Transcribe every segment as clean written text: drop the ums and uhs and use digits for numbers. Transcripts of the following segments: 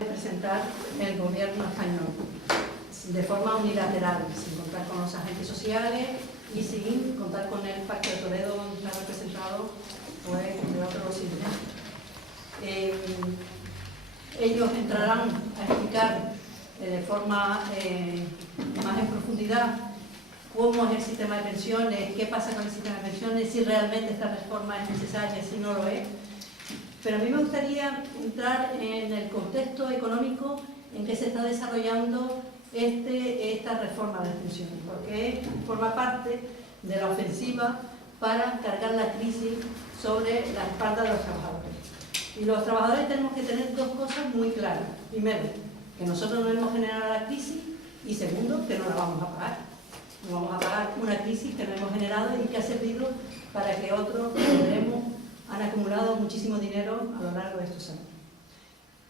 Presentar el gobierno español de forma unilateral, sin contar con los agentes sociales y sin contar con el Pacto de Toledo, donde está representado pues, de otros ingredientes. Ellos entrarán a explicar de forma más en profundidad cómo es el sistema de pensiones, qué pasa con el sistema de pensiones, si realmente esta reforma es necesaria, si no lo es. Pero a mí me gustaría entrar en el contexto económico en que se está desarrollando esta reforma de las pensiones, porque forma parte de la ofensiva para cargar la crisis sobre la espalda de los trabajadores. Y los trabajadores tenemos que tener dos cosas muy claras. Primero, que nosotros no hemos generado la crisis, y segundo, que no la vamos a pagar. No vamos a pagar una crisis que no hemos generado y que ha servido para que otros han acumulado muchísimo dinero a lo largo de estos años.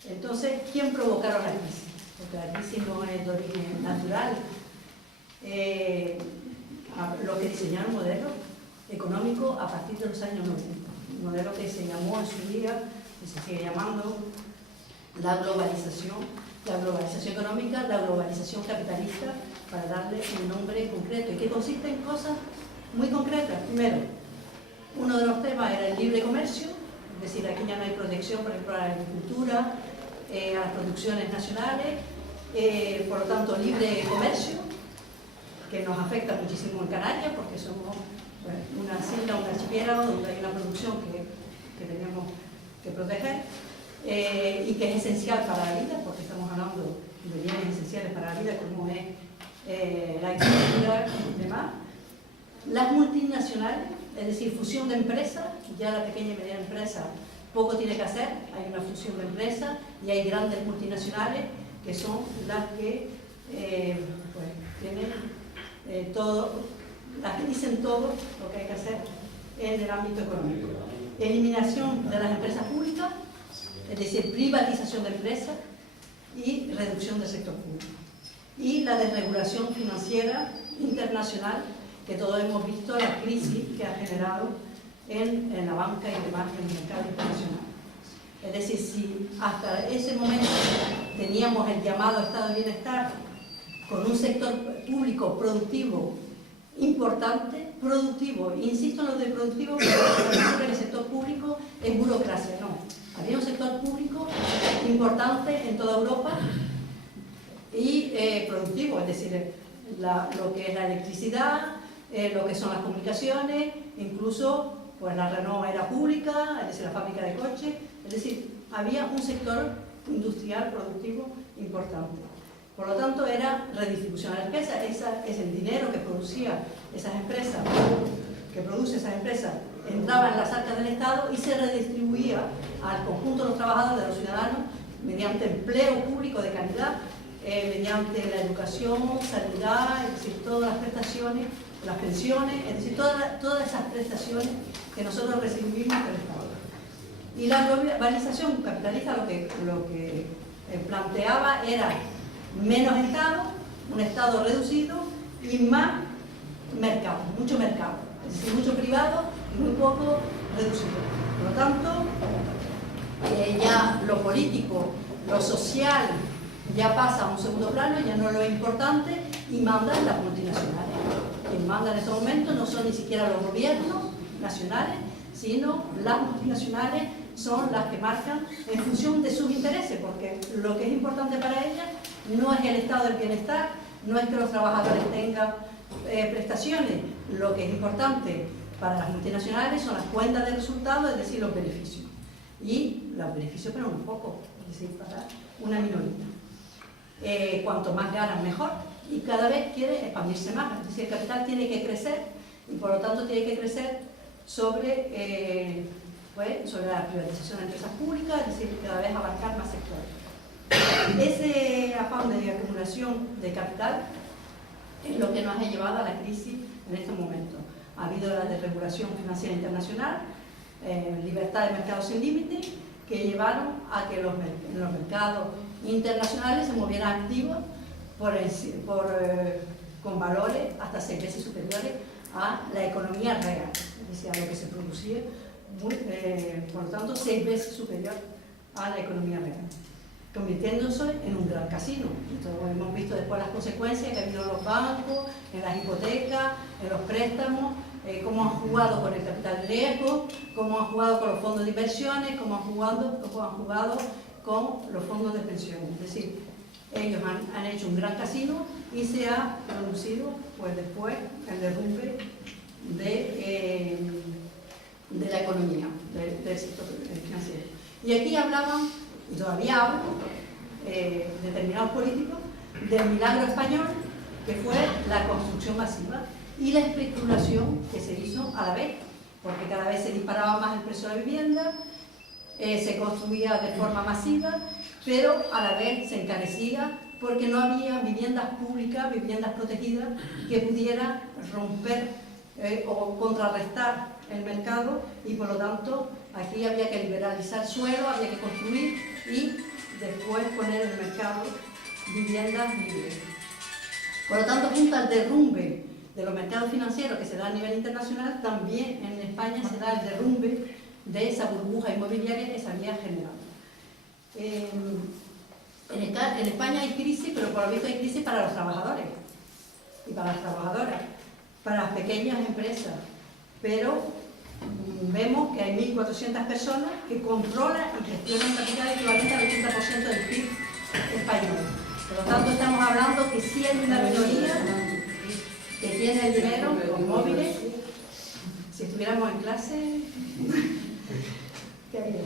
Entonces, ¿quién provocaron la crisis? Porque la crisis no es de origen natural. Los que diseñaron un modelo económico a partir de los años 90. Un modelo que se llamó en su día, y se sigue llamando, la globalización económica, la globalización capitalista, para darle un nombre concreto, y que consiste en cosas muy concretas. Primero, uno de los temas era el libre comercio, es decir, aquí ya no hay protección, por ejemplo, a la agricultura, a las producciones nacionales, por lo tanto, libre comercio, que nos afecta muchísimo en Canarias, porque somos una isla, un archipiélago, donde hay una producción que tenemos que proteger, y que es esencial para la vida, porque estamos hablando de bienes esenciales para la vida, como es la agricultura y demás. Las multinacionales, es decir, fusión de empresas, ya la pequeña y mediana empresa poco tiene que hacer, hay una fusión de empresas y hay grandes multinacionales que son las que pues, tienen las que dicen todo lo que hay que hacer en el ámbito económico. Eliminación de las empresas públicas, es decir, privatización de empresas y reducción del sector público. Y la desregulación financiera internacional, que todos hemos visto la crisis que ha generado en la banca y demás en el mercado internacional. Es decir, si hasta ese momento teníamos el llamado estado de bienestar con un sector público productivo importante, productivo, insisto en lo de productivo porque el sector público es burocracia, no. Había un sector público importante en toda Europa y productivo, es decir, lo que es la electricidad, lo que son las comunicaciones, incluso pues la Renault era pública, es decir, la fábrica de coches, es decir, había un sector industrial productivo importante. Por lo tanto, era redistribución de la riqueza, es el dinero que producía esas empresas, que produce esas empresas, entraba en las arcas del Estado y se redistribuía al conjunto de los trabajadores, de los ciudadanos, mediante empleo público de calidad, mediante la educación, sanidad, es decir, todas las prestaciones, las pensiones, es decir, todas esas prestaciones que nosotros recibimos del Estado. Y la globalización capitalista lo que planteaba era menos Estado, un Estado reducido y más mercado, mucho mercado, es decir, mucho privado y muy poco reducido. Por lo tanto, ya lo político, lo social, ya pasa a un segundo plano, ya no es lo importante y mandan las multinacionales. Quien manda en estos momentos no son ni siquiera los gobiernos nacionales, sino las multinacionales son las que marcan en función de sus intereses, porque lo que es importante para ellas no es el estado del bienestar, no es que los trabajadores tengan prestaciones, lo que es importante para las multinacionales son las cuentas de resultados, es decir, los beneficios. Y los beneficios, pero un poco, es decir, para una minoría. Cuanto más ganan, mejor. Y cada vez quiere expandirse más. Es decir, el capital tiene que crecer y por lo tanto tiene que crecer sobre la privatización de empresas públicas, es decir, cada vez abarcar más sectores. Ese afán de acumulación de capital es lo que nos ha llevado a la crisis en este momento. Ha habido la desregulación financiera internacional, libertad de mercado sin límite, que llevaron a que en los mercados internacionales se movieran activos con valores hasta 6 veces superiores a la economía real. es decir, a lo que se producía, por lo tanto 6 veces superior a la economía real, convirtiéndose en un gran casino. Entonces, hemos visto después las consecuencias que ha habido en los bancos, en las hipotecas, en los préstamos, cómo han jugado con el capital de riesgo, cómo han jugado con los fondos de inversiones, cómo han jugado con los fondos de pensiones. Es decir, ellos han hecho un gran casino y se ha producido pues después el derrumbe de la economía, del sector financiero. Y aquí hablaban, y todavía hablan, determinados políticos, del milagro español, que fue la construcción masiva y la especulación que se hizo a la vez, porque cada vez se disparaba más el precio de la vivienda, se construía de forma masiva, pero a la vez se encarecía porque no había viviendas públicas, viviendas protegidas, que pudieran romper o contrarrestar el mercado, y por lo tanto aquí había que liberalizar suelo, había que construir y después poner en el mercado viviendas libres. Por lo tanto, junto al derrumbe de los mercados financieros que se da a nivel internacional, también en España se da el derrumbe de esa burbuja inmobiliaria que se había generado. En España hay crisis, pero por lo visto hay crisis para los trabajadores y para las trabajadoras, para las pequeñas empresas, pero vemos que hay 1.400 personas que controlan y gestionan capital equivalente al 80% del PIB español. Por lo tanto, estamos hablando que sí hay una minoría que tiene el dinero con móviles. Si estuviéramos en clase, ¿qué haría?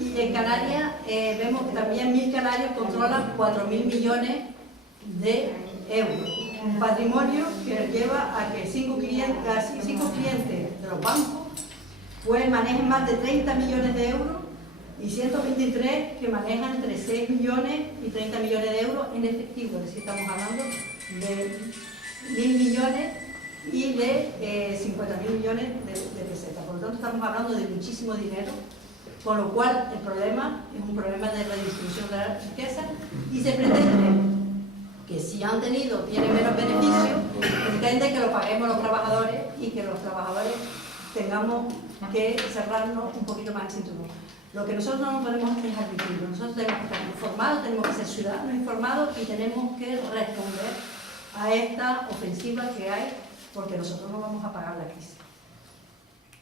Y en Canarias vemos que también 1.000 canarios controlan 4.000 millones de euros. Un patrimonio que lleva a que 5 clientes de los bancos pues manejen más de 30 millones de euros y 123 que manejan entre 6 millones y 30 millones de euros en efectivo. Es decir, estamos hablando de 1.000 millones y de 50.000 millones de pesetas. Por lo tanto, estamos hablando de muchísimo dinero, con lo cual el problema es un problema de redistribución de la riqueza, y se pretende que si han tenido, tienen menos beneficios, pretende que lo paguemos los trabajadores y que los trabajadores tengamos que cerrarnos un poquito más el cinturón. Lo que nosotros no podemos hacer es admitirlo. Nosotros tenemos que estar informados, tenemos que ser ciudadanos informados y tenemos que responder a esta ofensiva que hay, porque nosotros no vamos a pagar la crisis.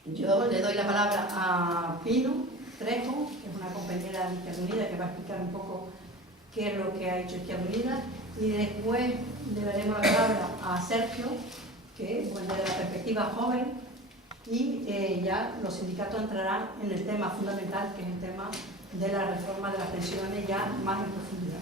Yo le doy la palabra a Pino Trejo, que es una compañera de Izquierda Unida, que va a explicar un poco qué es lo que ha hecho Izquierda Unida, y después le daremos la palabra a Sergio, que bueno, desde la perspectiva joven, y ya los sindicatos entrarán en el tema fundamental, que es el tema de la reforma de las pensiones ya más en profundidad.